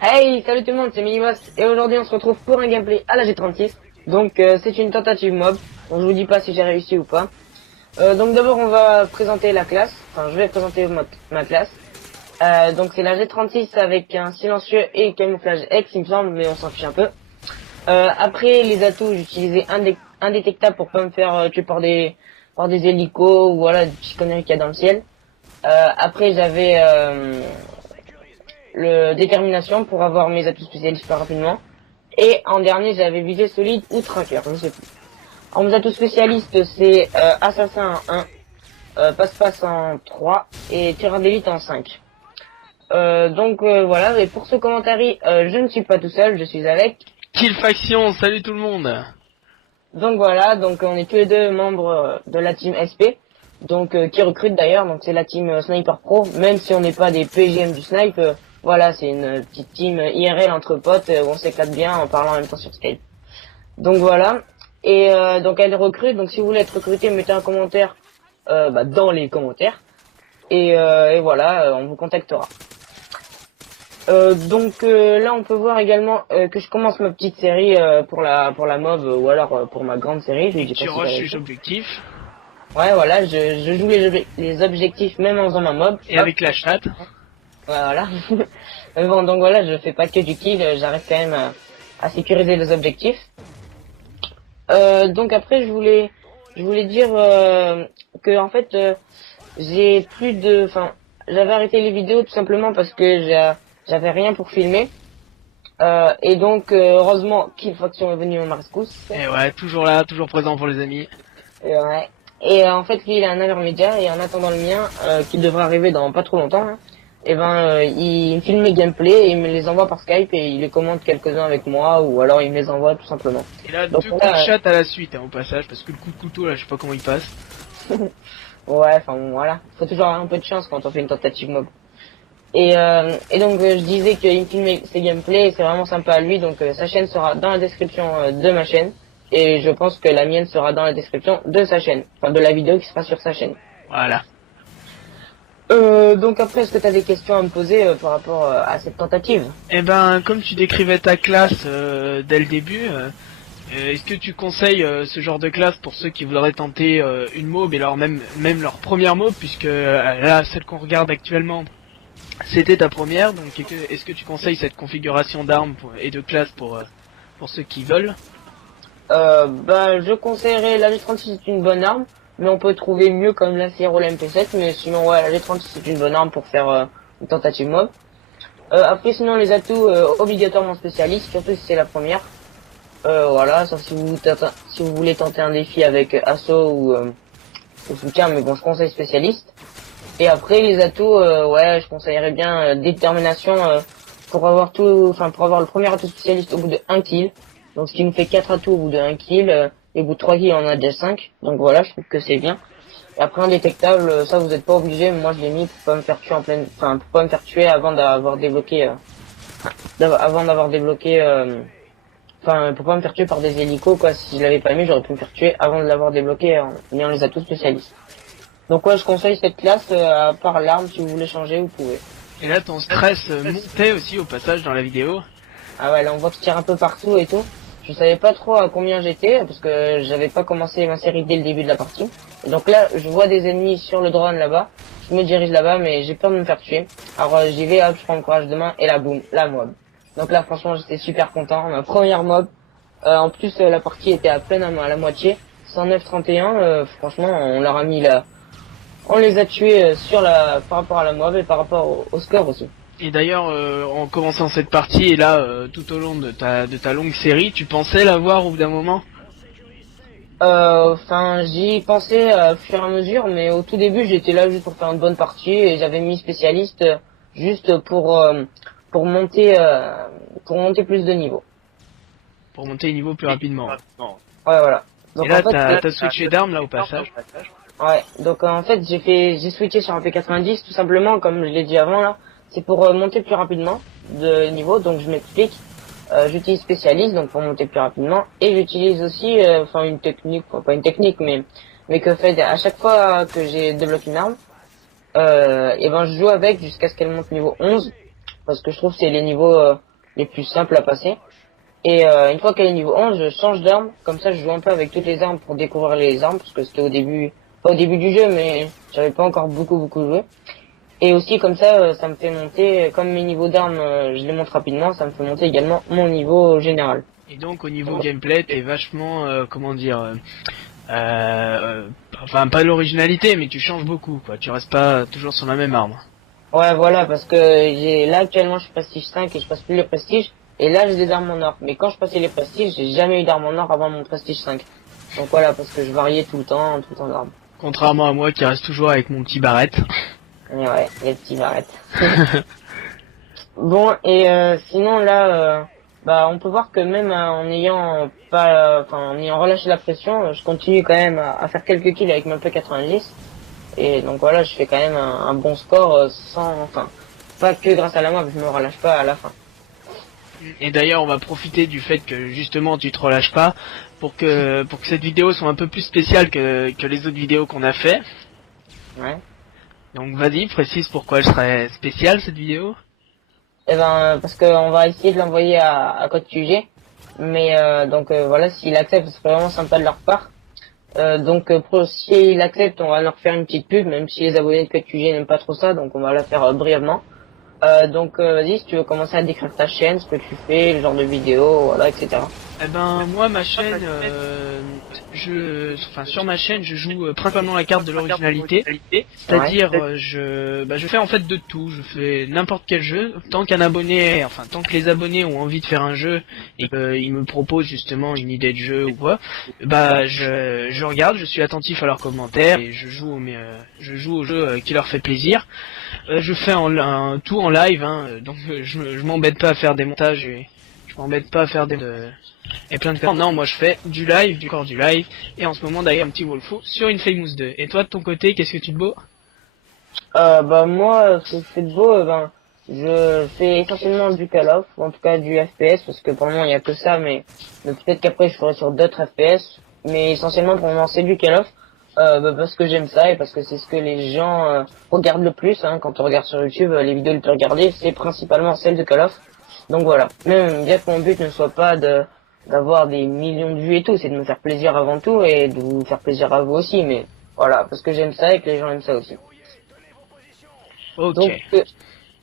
Hey, salut tout le monde, c'est Minibos et aujourd'hui on se retrouve pour un gameplay à la G36. Donc c'est une tentative mob, donc je vous dis pas si j'ai réussi ou pas. Donc d'abord on va présenter la classe, enfin je vais présenter ma classe. Donc c'est la G36 avec un silencieux et camouflage X il me semble, mais on s'en fiche un peu. Après les atouts, j'utilisais indétectable pour pas me faire tuer par des hélicos ou voilà des petites conneries qu'il y a dans le ciel. Après j'avais le détermination pour avoir mes atouts spécialistes plus rapidement. Et en dernier, j'avais visé solide ou tracker, je sais plus. En mes atouts spécialistes, c'est assassin en 1, passe-passe en 3 et tireur d'élite en 5. Voilà, et pour ce commentaire, je ne suis pas tout seul, je suis avec. Killfaction, salut tout le monde. Donc voilà, donc on est tous les deux membres de la team SP, donc qui recrute d'ailleurs, donc c'est la team Sniper Pro, même si on n'est pas des PGM du snipe, voilà, c'est une petite team IRL entre potes où on s'éclate bien en parlant en même temps sur Skype. Donc voilà, et donc elle recrute, donc si vous voulez être recruté, mettez un commentaire dans les commentaires, et voilà, on vous contactera. Là on peut voir également que je commence ma petite série pour la MOB ou alors pour ma grande série, je Et dis pas tu si j'ai rushes les réussi. objectifs. Ouais voilà, je joue les objectifs même en faisant ma MOB. Et Hop, avec la chatte. ouais, voilà. Mais bon donc voilà, je fais pas que du kill, j'arrive quand même à sécuriser les objectifs. Donc après je voulais dire que en fait j'ai plus de, enfin j'avais arrêté les vidéos tout simplement parce que j'avais rien pour filmer. Et donc, heureusement, Killfaction est venu à ma rescousse. Et ouais, toujours là, toujours présent pour les amis. Ouais. Et en fait, lui, il a un intermédiaire, et en attendant le mien, qui devrait arriver dans pas trop longtemps, hein, et il filme mes gameplays, et il me les envoie par Skype, et il les commente quelques-uns avec moi, ou alors il me les envoie tout simplement. Et là, Donc deux coups de là, chatte à la suite, hein, au passage, parce que le coup de couteau, là, je sais pas comment il passe. ouais, enfin bon, voilà. Faut toujours avoir un peu de chance quand on fait une tentative mob. Et donc, je disais qu'il me filmait ses gameplays, et c'est vraiment sympa à lui, donc sa chaîne sera dans la description de ma chaîne. Et je pense que la mienne sera dans la description de sa chaîne. Enfin, de la vidéo qui sera sur sa chaîne. Voilà. Donc après, est-ce que tu as des questions à me poser par rapport à cette tentative? Et ben, comme tu décrivais ta classe dès le début, est-ce que tu conseilles ce genre de classe pour ceux qui voudraient tenter une mob et leur même leur première mob, puisque là, celle qu'on regarde actuellement, c'était ta première, donc est-ce que tu conseilles cette configuration d'armes et de classe pour ceux qui veulent? Je conseillerais la G36, c'est une bonne arme, mais on peut trouver mieux comme la Sierra MP7, mais sinon ouais, la G36 c'est une bonne arme pour faire une tentative mob. Après sinon les atouts obligatoirement spécialistes, surtout si c'est la première. Voilà, sauf si vous voulez tenter un défi avec assaut ou soutien, mais bon je conseille spécialiste. Et après les atouts, ouais, je conseillerais bien détermination pour avoir le premier atout spécialiste au bout de 1 kill. Donc ce qui nous fait 4 atouts au bout de 1 kill, et au bout de 3 kills on en a déjà 5. Donc voilà, je trouve que c'est bien. Et après indétectable, ça vous êtes pas obligé, mais moi je l'ai mis pour pas me faire tuer pour pas me faire tuer avant d'avoir débloqué, pour pas me faire tuer par des hélicos quoi. Si je l'avais pas mis, j'aurais pu me faire tuer avant de l'avoir débloqué en ayant les atouts spécialistes. Donc ouais, je conseille cette classe, à part l'arme, si vous voulez changer, vous pouvez. Et là, ton stress montait aussi au passage dans la vidéo. Ah ouais, là on voit que je tire un peu partout et tout. Je savais pas trop à combien j'étais, parce que j'avais pas commencé ma série dès le début de la partie. Et donc là, je vois des ennemis sur le drone là-bas. Je me dirige là-bas, mais j'ai peur de me faire tuer. Alors j'y vais, hop, je prends le courage de main, et là, boum, la mob. Donc là, franchement, j'étais super content. Ma première mob. En plus, la partie était à peine à la moitié. 109-31, franchement, on leur a mis là. On les a tués par rapport à la mob et par rapport au score aussi. Et d'ailleurs, en commençant cette partie et là, tout au long de ta longue série, tu pensais l'avoir au bout d'un moment? Enfin, j'y pensais au fur et à mesure, mais au tout début, j'étais là juste pour faire une bonne partie et j'avais mis spécialiste juste pour monter plus de niveau. Pour monter les niveaux plus rapidement. Ouais, voilà. Et Donc là, en fait, t'as switché d'armes là au passage. ouais. Donc en fait, j'ai switché sur un P90 tout simplement, comme je l'ai dit avant là. C'est pour monter plus rapidement de niveau. Donc je m'explique. J'utilise spécialiste donc pour monter plus rapidement et j'utilise aussi une technique, enfin, pas une technique mais que fait à chaque fois que j'ai débloqué une arme, et ben je joue avec jusqu'à ce qu'elle monte niveau 11 parce que je trouve que c'est les niveaux les plus simples à passer. Et une fois qu'elle est niveau 11, je change d'arme, comme ça je joue un peu avec toutes les armes pour découvrir les armes, parce que c'était au début, pas au début du jeu, mais j'avais pas encore beaucoup joué. Et aussi comme ça, ça me fait monter, comme mes niveaux d'armes, je les monte rapidement, ça me fait monter également mon niveau général. Et donc au niveau gameplay, t'es vachement, enfin pas l'originalité, mais tu changes beaucoup, quoi. Tu restes pas toujours sur la même arme. Ouais, voilà, parce que là actuellement je suis prestige 5 et je passe plus les prestiges, et là j'ai des armes en or. Mais quand je passais les prestiges, j'ai jamais eu d'armes en or avant mon prestige 5. Donc voilà, parce que je variais tout le temps d'armes. Contrairement à moi qui reste toujours avec mon petit barrette. Et ouais, les petits barrettes. Bon, et sinon là, bah on peut voir que même en ayant pas, enfin en ayant relâché la pression, je continue quand même à faire quelques kills avec mon P90. Et donc voilà, je fais quand même un bon score sans, enfin, pas que grâce à la map, je me relâche pas à la fin. Et d'ailleurs, on va profiter du fait que justement tu te relâches pas pour que cette vidéo soit un peu plus spéciale que les autres vidéos qu'on a fait. Ouais. Donc vas-y, précise pourquoi elle serait spéciale cette vidéo. Et ben parce qu'on va essayer de l'envoyer à Code QG, mais donc voilà, s'il accepte, ce serait vraiment sympa de leur part. Donc s'il accepte, on va leur faire une petite pub, même si les abonnés de Code QG n'aiment pas trop ça, donc on va la faire brièvement. Donc vas-y, si tu veux commencer à décrire ta chaîne, ce que tu fais, le genre de vidéo, voilà, etc. Eh ben moi ma chaîne, sur ma chaîne je joue principalement la carte de l'originalité, c'est-à-dire je fais en fait de tout, je fais n'importe quel jeu, tant que les abonnés ont envie de faire un jeu et qu'ils me proposent justement une idée de jeu ou quoi, je regarde, je suis attentif à leurs commentaires et je joue au jeu qui leur fait plaisir. Je fais tout en live, hein, donc je m'embête pas à faire des montages et je m'embête pas à faire et plein de choses. Non, moi je fais du live, et en ce moment d'ailleurs un petit Wolfo sur une Famous 2. Et toi de ton côté, qu'est-ce que tu te beau? Bah moi, ce que je fais de beau, ben, je fais essentiellement du Call of, ou en tout cas du FPS, parce que pour le moment il y a que ça, mais peut-être qu'après je ferai sur d'autres FPS, mais essentiellement pour le moment c'est du Call of, parce que j'aime ça et parce que c'est ce que les gens regardent le plus, hein, quand on regarde sur YouTube, les vidéos les plus regardées, c'est principalement celles de Call of. Donc voilà, même bien que mon but ne soit pas d'avoir des millions de vues et tout, c'est de me faire plaisir avant tout et de vous faire plaisir à vous aussi, mais voilà, parce que j'aime ça et que les gens aiment ça aussi. Ok.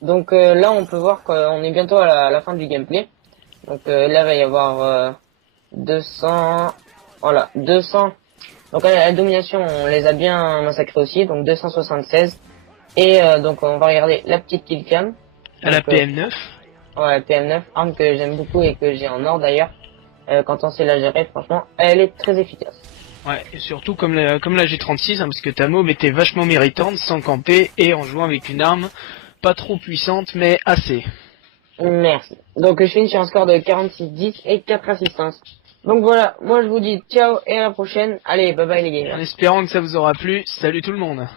Donc là, on peut voir qu'on est bientôt à la fin du gameplay. Donc là, il va y avoir 200... Voilà, 200... Donc la domination, on les a bien massacrés aussi, donc 276. Et donc on va regarder la petite killcam. À la PM9. Ouais, PM9, arme que j'aime beaucoup et que j'ai en or d'ailleurs. Quand on sait la gérer, franchement, elle est très efficace. Ouais, et surtout comme la G36, hein, parce que ta mob était vachement méritante, sans camper, et en jouant avec une arme pas trop puissante, mais assez. Merci. Donc je finis sur un score de 46-10 et 4 assistances. Donc voilà, moi je vous dis ciao et à la prochaine. Allez, bye bye les gars. En espérant que ça vous aura plu, salut tout le monde.